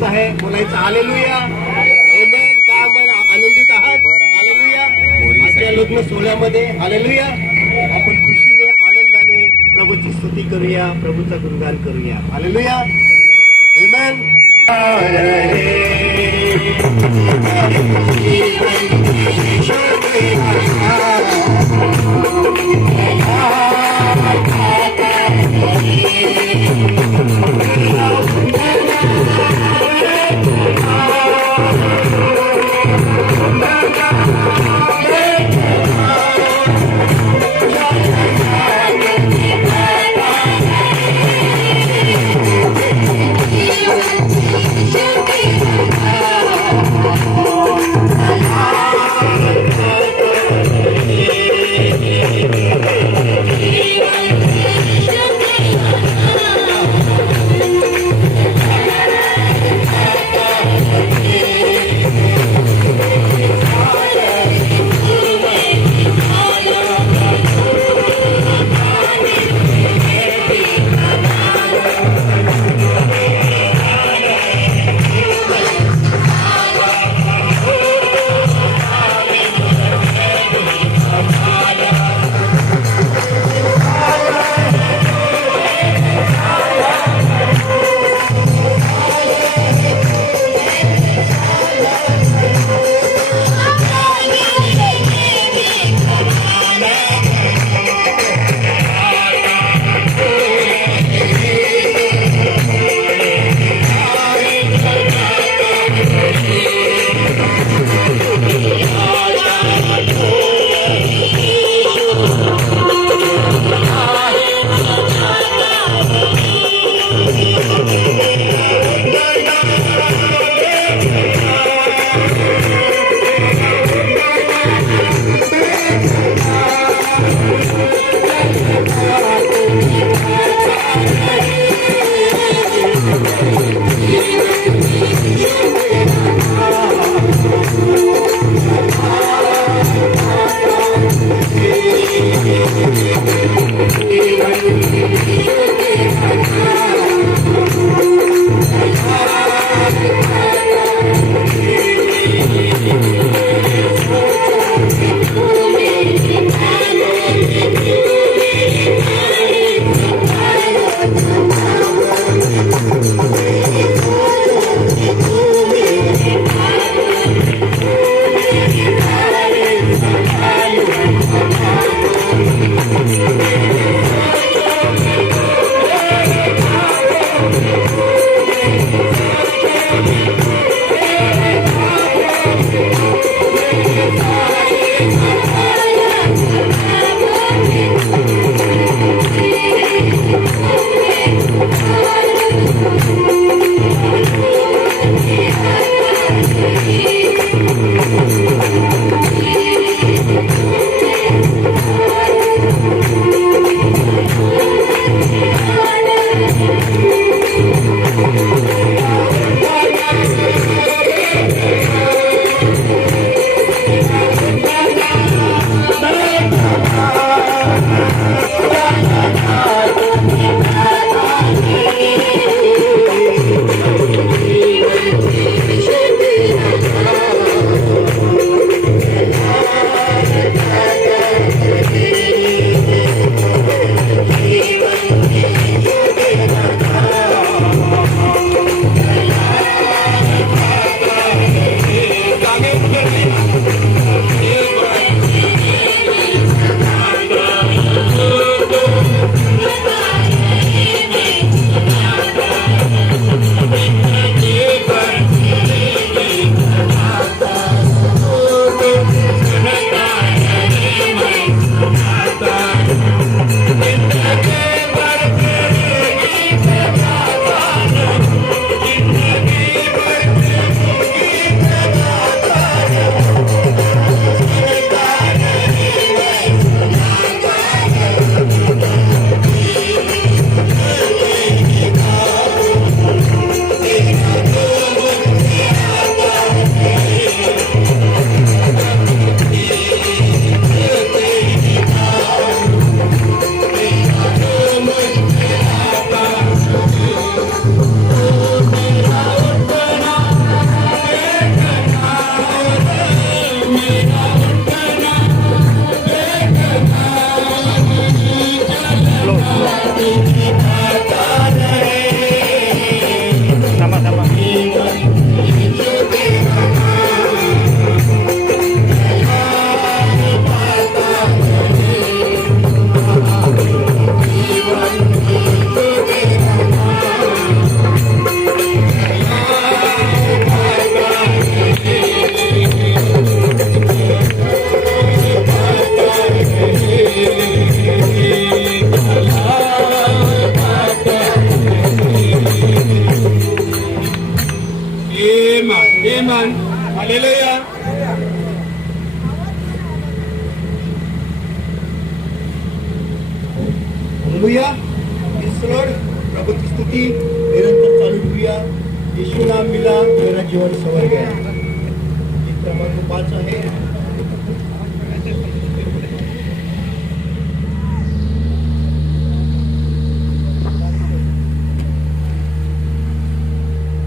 बोलायचं आहे हालेलुया. आमेन. का आपण आनंदित आहात? हालेलुया. आजच्या लग्न सोहळ्यामध्ये हालेलुया आपण खुशीने आनंदाने प्रभूची स्तुती करूया, प्रभूचं गुणगान करूया. हालेलुया. आमेन. थांबा थांबा Amen. Hallelujah. Hallelujah. इस Lord प्रभु की स्तुति निरंतर चालू ठेवूया. यीशु नाम मिला मेरा जीवन संवर गया. गीत क्रमांक 5 आहे.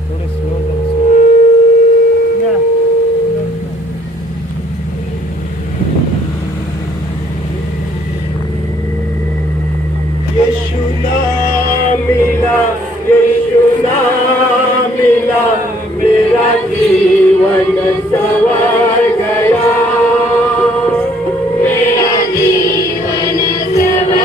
थोडे स्लो यीशु नाम मिला मेरा जीवन संवर गया. मेरा जीवन संवर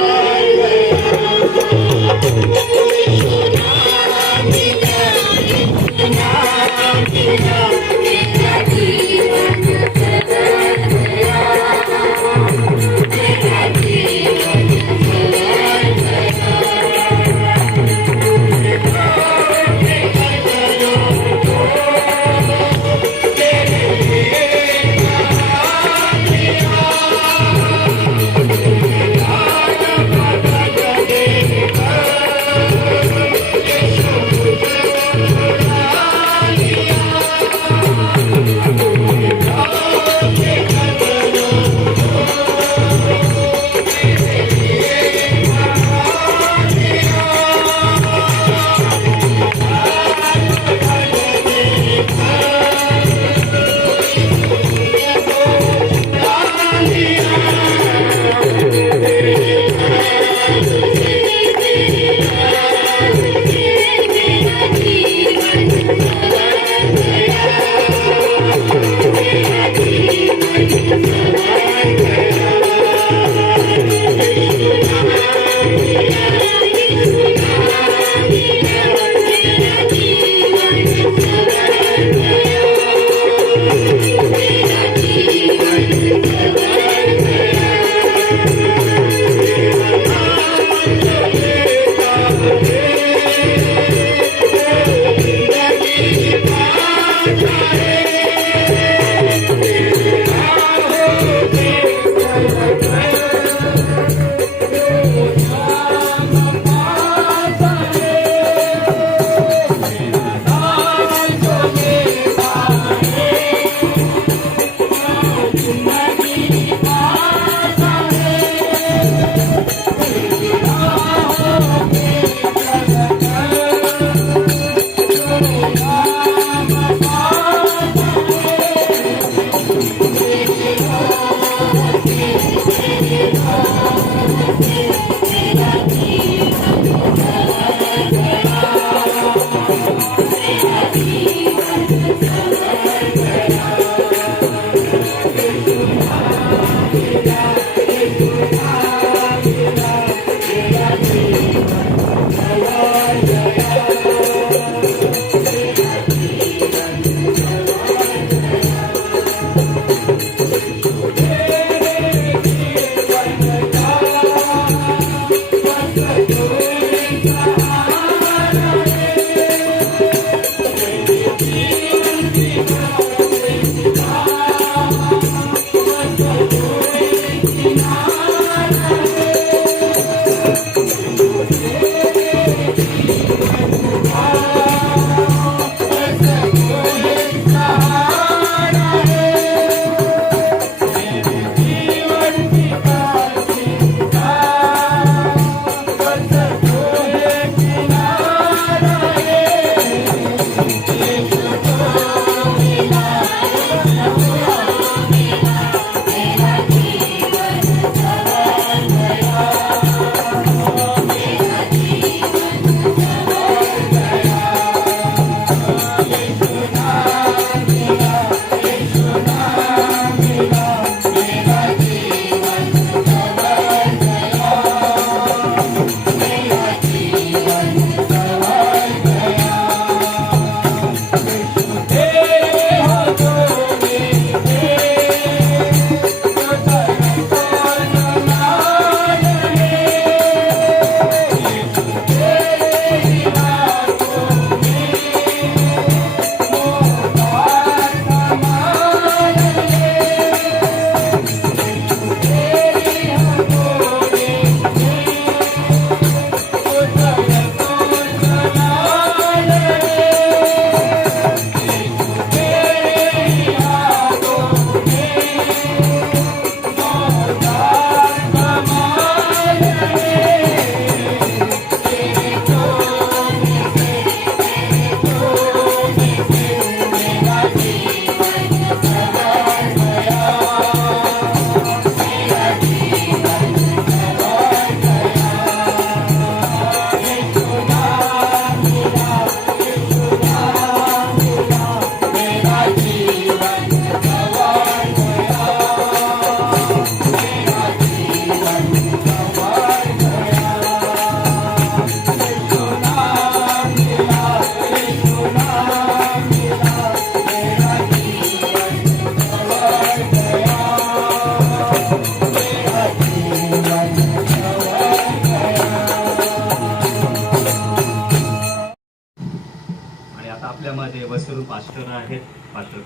सर्व पास्टर आहेत,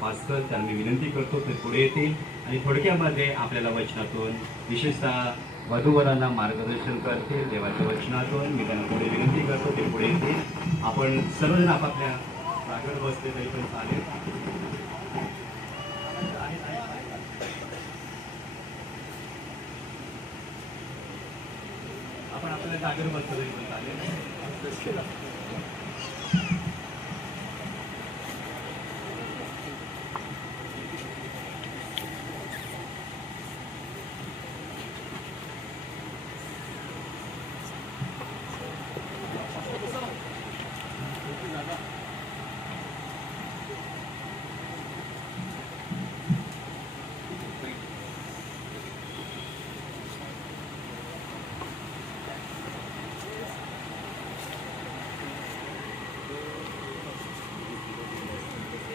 पास्टर त्यांना मी विनंती करतो ते पुढे येतील आणि थोडक्यामध्ये आपल्याला वचनातून विशेषतः वधूवरांना मार्गदर्शन करतील देवाच्या वचनातून. मी त्यांना पुढे विनंती करतो ते पुढे येतील. आपण सर्वजण आपापल्या जागेवर बसले तरी पण चालेल. आपण आपल्या जागेवर बसलो तरी पण चालेल.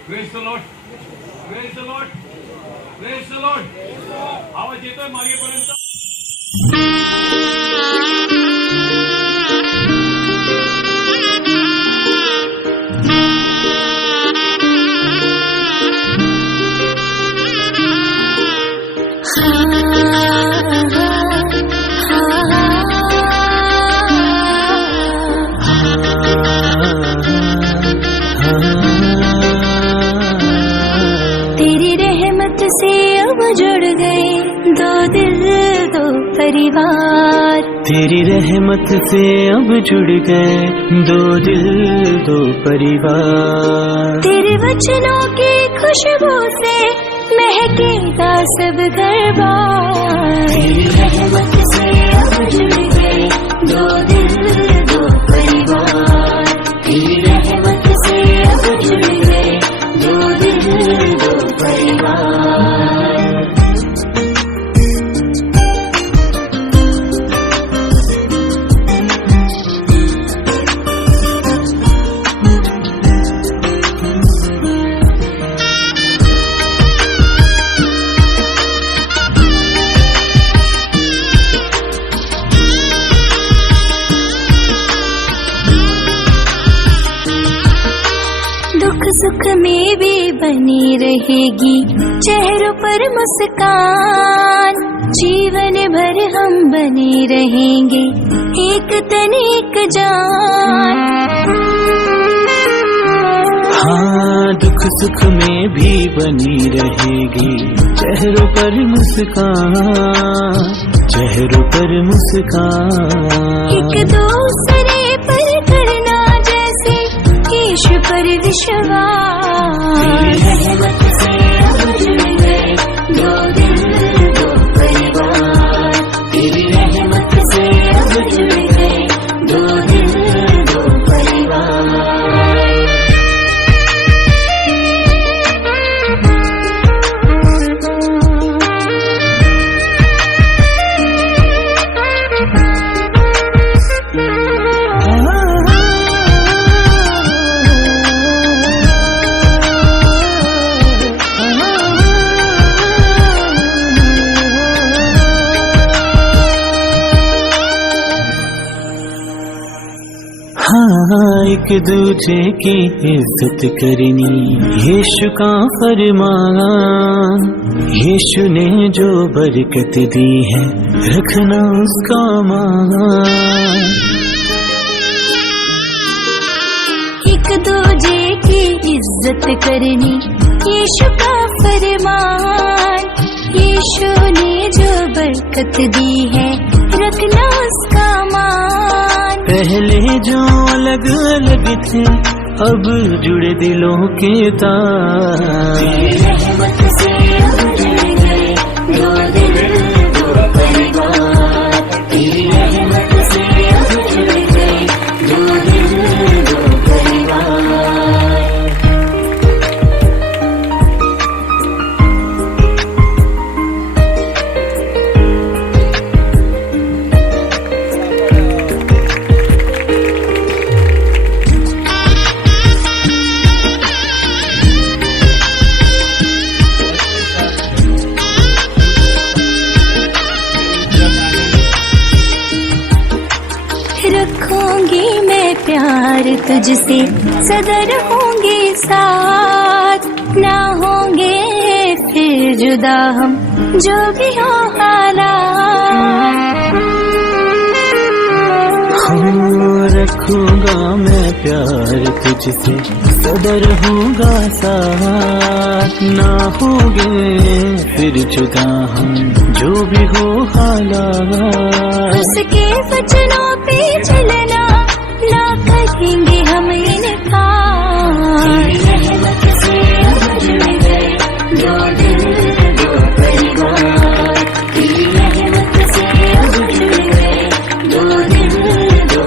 Praise the Lord. Praise the Lord. Praise the Lord. आवाज येतोय मागेपर्यंत. जुड़ गए दो दिल दो परिवार, तेरी रहमत से अब जुड़ गए दो दिल दो परिवार। तेरे वचनों की खुशबू से महकेगा सब घर-बार। तेरी रहमत से अब जुड़ गए दो दिल दो परिवार। तेरी रहमत से अब जुड़ गए दो दिल दो परिवार। सुख में भी बनी रहेगी चेहरों पर मुस्कान, जीवन भर हम बने रहेंगे एक तन एक जान। हाँ, दुख सुख में भी बनी रहेगी चेहरों पर मुस्कान, चेहरों पर मुस्कान। एक दूसरे पर करना जैसे यीशु पर विश्वास। तेरी रहमत से अब जुड़ गए दो दिल दो परिवार। तेरी रहमत से अब जुड़ गए दो दिल दो परिवार। हाँ, एक दूजे की इज्जत करनी यीशु का फरमान। यीशु ने जो बरकत दी है रखना उसका मान। एक दूजे की इज्जत करनी यीशु का फरमान। यीशु ने जो बरकत दी है रखना उसका मान। पहले जो अलग अलग थे अब जुड़े दिलों के तार। तेरी रहमत से अब जुड़ गए दो दिल दो परिवार। तेरी रहमत से अब जुड़ गए दो दिल दो परिवार। रखूंगी मैं प्यार तुझसे, सदा रहूंगी साथ, ना होंगे फिर जुदा हम जो भी हो हालात। रखूंगा मैं प्यार तुझसे, सदा रहूंगा साथ, ना होंगे फिर जुदा हम जो भी हो हालात। उसके वचनों पे चलना, ना करेंगे हम इनकार। रहमत से अब जुड़ गए दो दिल दो परिवार, तेरी रहमत से अब जुड़ गए दो दिल दो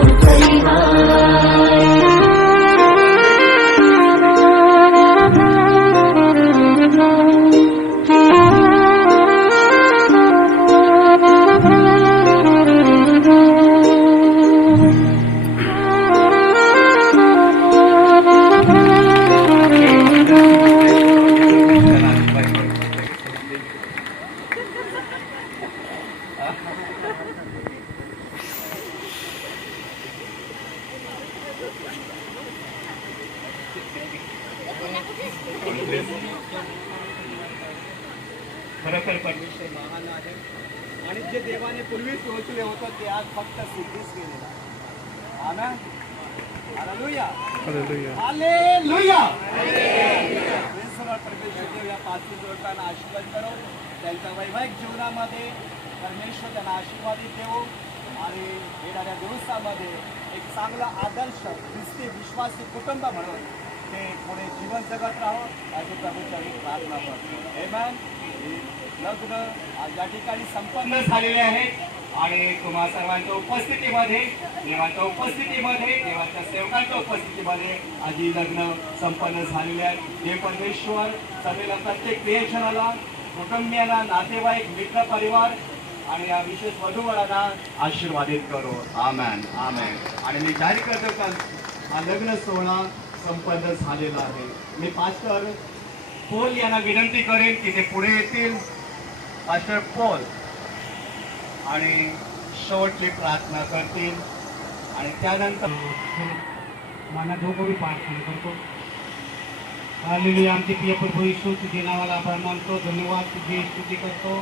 खरोखर परमेश्वर महान आहे आणि जे देवाने पूर्वी पोहोचले होतं ते आज फक्त सिद्धीच केलेलं आहे. Amen. Hallelujah. Hallelujah. Praise the Lord. परमेश्वर देव या पाचवी जोडताना आशीर्वाद करो, त्यांच्या वैवाहिक जीवनामध्ये परमेश्वर त्यांना आशीर्वादित देवो आणि येणाऱ्या दिवसामध्ये एक चांगला आदर्श ख्रिस्ती विश्वासी कुटुंब म्हणून ते पुढे जीवन जगत राहो अशी प्रभूच्या प्रार्थना करतो. आमेन. लग्न आज या ठिकाणी संपन्न झालेले आहे आणि तुम्हा सर्वांच्या उपस्थितीमध्ये, देवाच्या उपस्थितीमध्ये, देवाच्या सेवकांच्या उपस्थितीमध्ये आज ही लग्न संपन्न झालेले आहे. हे परमेश्वर सगळ्या प्रत्येक प्रियजनाला, कुटुंबियांना, नातेवाईक, मित्र परिवार आणि या विशेष वधूवरांना आशीर्वादित करो. आमेन. आमेन. आणि मी जाहीर करतो का हा लग्न सोहळा संपन्न झालेला आहे. मी पास्टर पोल यांना विनंती करेन की ते पुढे येतील. पास्टर पोल आणि शेवटची प्रार्थना करतील आणि त्यानंतर माना धोकोरी प्रार्थना करतो. हालेलुया. आमचे प्रिय प्रभू येशू, तुझे नावाला आभार मानतो, धन्यवाद, तुझी स्तुती करतो,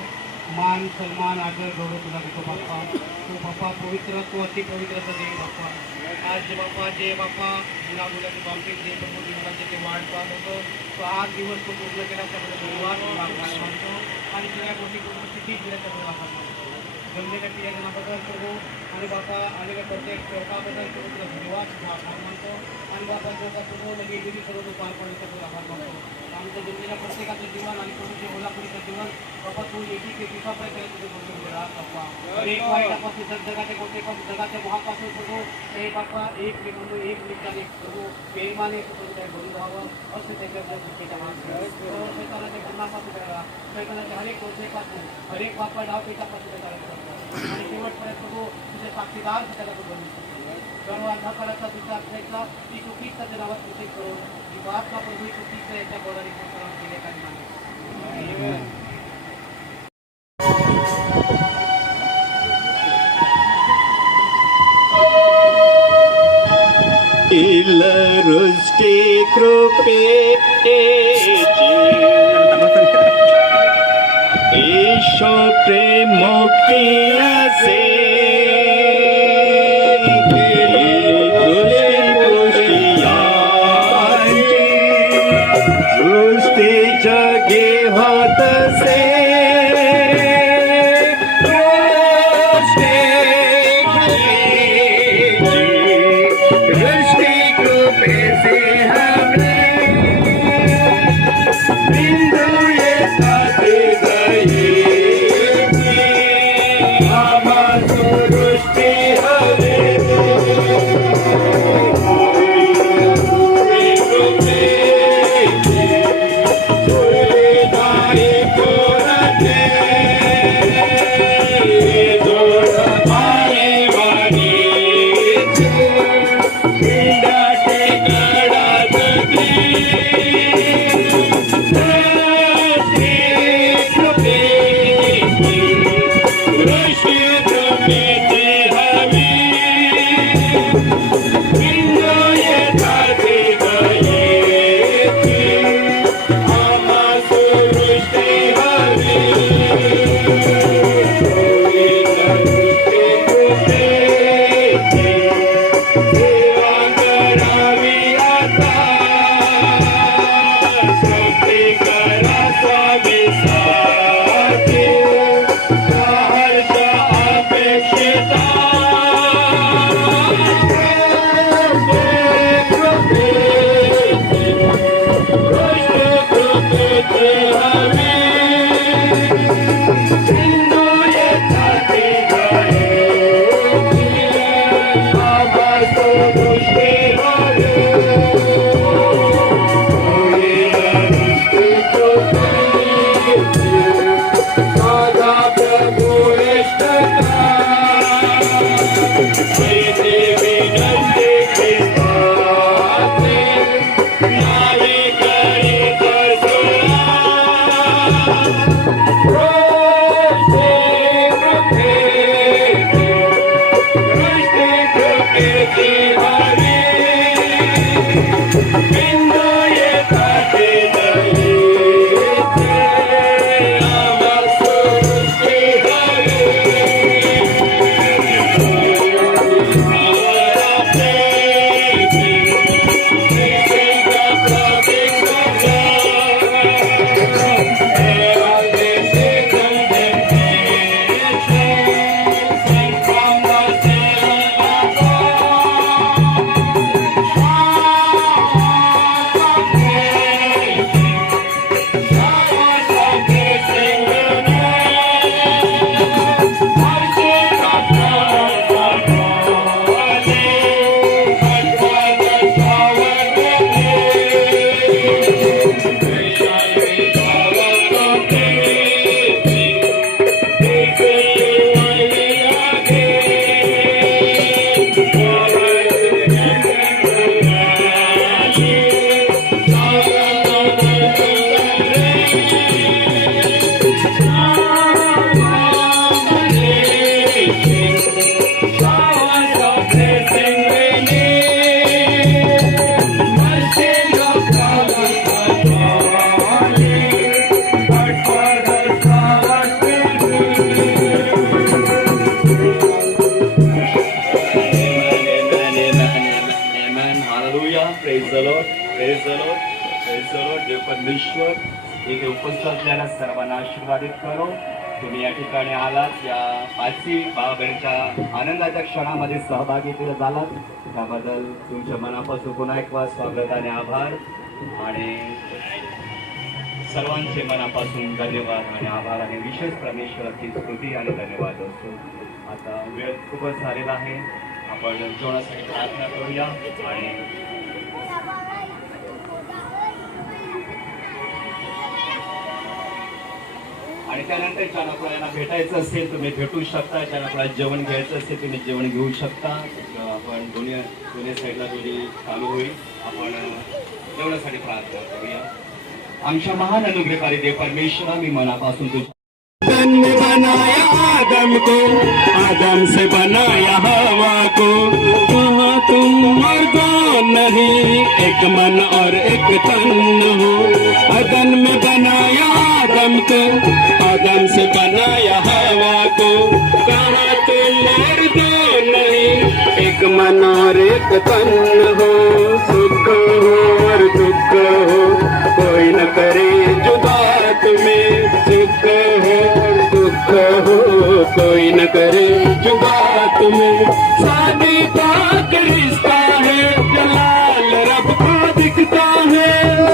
मान सन्मान आदर गौरव तुला देतो बाप्पा. तू बाप्पा पवित्र, तू अति पवित्र देव बाप्पा. आज जे बाप्पा मुला मुलाचे बाबतीत जे प्रभू दिवसाचे ते वाढ पाहत होतो, तो आज दिवस तो पूर्ण केल्याच्याबद्दल धन्यवाद तुला आभार मानतो आणि तुझ्या गोष्टी स्थिती केल्याच्याबद्दल आभार मानतो. जमलेल्या प्रियजनाबद्दल प्रभू आणि बाप्पा आलेल्या प्रत्येक सेवकाबद्दल प्रभू तुला धन्यवाद तुला आभार मानतो आणि बाप्पा जो प्रभू लगे गेली सर्व तो पार पडण्याच्याबद्दल आभार मानतो. आमचं जमलेल्या प्रत्येकाचं जीवन आणि प्रभूचे ओलापुरीचं जीवन बाप्पा तू एक दिवसापर्यंत तुझे बोलून राहा बाप्पा. एक वाईटापासून जगाचे कोणते पण जगाच्या मोहापासून प्रभू हे बाप्पा एक निघून एक निघताने प्रभू प्रेमाने बोलून राहावं असं त्याच्या शैतानाच्या गुन्हापासून करा, शैतानाच्या हरेक गोष्टीपासून, हरेक बाप्पा डावपेचापासून करायचं आणि शेवटपर्यंत प्रभू तुझे साक्षीदार त्याला तू बनवू शकतो. सर्व अंधकाराचा तुझ्या असायचा ती चुकीच त्याच्या नावात तुझे करून ती बापका प्रभू चुकीचं याच्या बोलाने केले काही माने. वृष्टी कृपेची ईशो प्रेम मुक्ती असे दृष्टी जगे होत से praise the Lord, praise the Lord, praise the Lord. देव परमेश्वर इथे उपस्थित असलेल्या सर्वांना आशीर्वादित करो. तुम्ही या ठिकाणी आलात, या पाचही भावा बहिणीच्या आनंदाच्या क्षणामध्ये सहभागी झालात, त्याबद्दल तुमच्या मनापासून पुन्हा एक वार स्वागत आणि आभार. आणि सर्वांचे मनापासून धन्यवाद आणि आभार आणि विशेष परमेश्वराची स्तुती आणि धन्यवाद असतो. आता वेळ खूपच झालेला आहे, आपण जेवणासाठी प्रार्थना करूया. आणि त्यानंतर ज्यांना कोणाला भेटायचं असेल तुम्ही भेटू शकता, ज्यांना कोणाला जेवण घ्यायचं असेल तुम्ही जेवण घेऊ शकता. आपण दोन्ही साईडला दोन्ही चालू होईल. आपण जेवणासाठी प्रार्थना करूया. आमच्या महान अनुग्रहकारी देव परमेश्वरा, मी मनापासून तुझ्या ने बनाया आदम को, आदम से बनाया हवा को. कहाँ तुम और कौन नहीं, एक मन और एक तन हो. अदन में बनाया आदम को, आदम से बनाया हवा को. कहाँ तुम और कौन नहीं, एक मन और एक तन हो. सुख हो और दुख हो, कोई न करे जुदा तुम्हें. सुख हो दुख हो, कोई न करे जुदा तुम्हें. शादी पाक रिश्ता है, जलाल रब को दिखता है.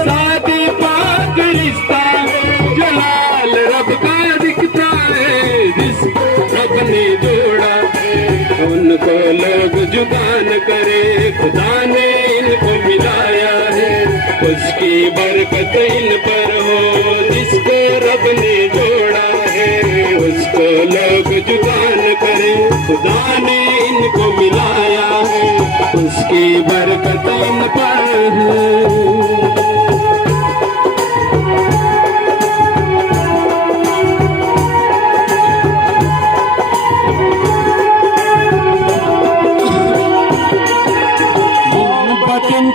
शादी पाक रिश्ता है, जलाल रब का दिखता है. जिसको रब ने जोड़ा है, उनको लोग जुदा न करे. खुदा ने इनको मिलाया है, उसकी बरकत इन पर हो. जिसको रब ने जोड़ा है, उसको लोग जुदा न करे. खुदा ने इनको मिलाया है, उसकी बरकत इन पर है.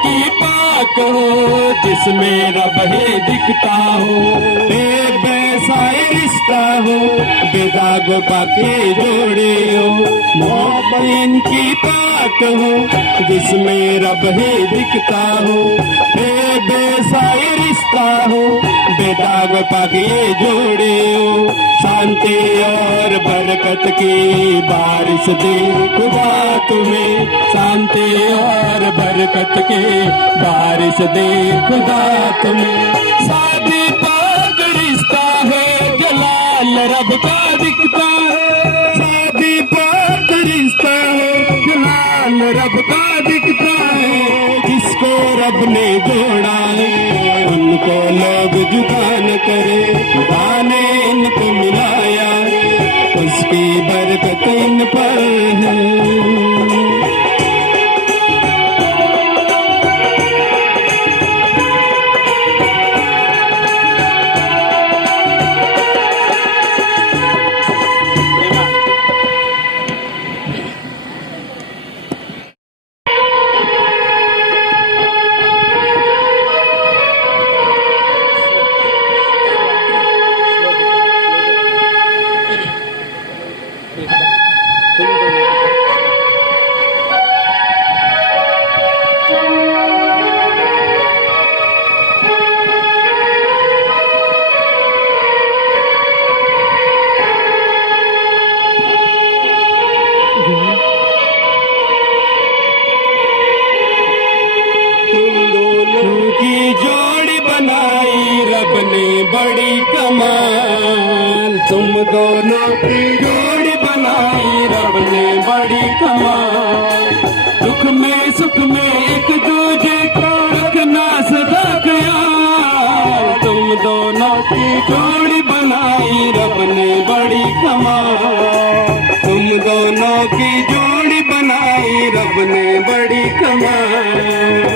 की पाक हो, जिसमें रब ही दिखता हो. बेसाए रिश्ता हो, बेदाग पाके जोड़े हो. मोहब्बत की पाक हो, जिसमें रब ही दिखता हो. बेसाए रिश्ता हो, बेदाग पाके जोड़े हो. शांति और बरकत की बारिश दे खुदा तुम्हें. शांति और बरकत के बारिश दे खुदा तुम्हें. शादी पाक रिश्ता है, जलाल रब का दिखता है. शादी पाक रिश्ता है, जलाल रब का दिखता है. जिसको रब ने जोड़ा है, उनको लोग जुदा न करे. खुदा ने इनको मिलाया, उसकी बरकत इन पर है. बड़ी कमाल. तुम दोनों की जोड़ी बनाई रब ने बड़ी कमाल. दुख में सुख में एक दूजे को रखना सदा ख्याल. तुम दोनों की जोड़ी बनाई रब ने बड़ी कमाल. तुम दोनों की जोड़ी बनाई रब ने बड़ी कमाल.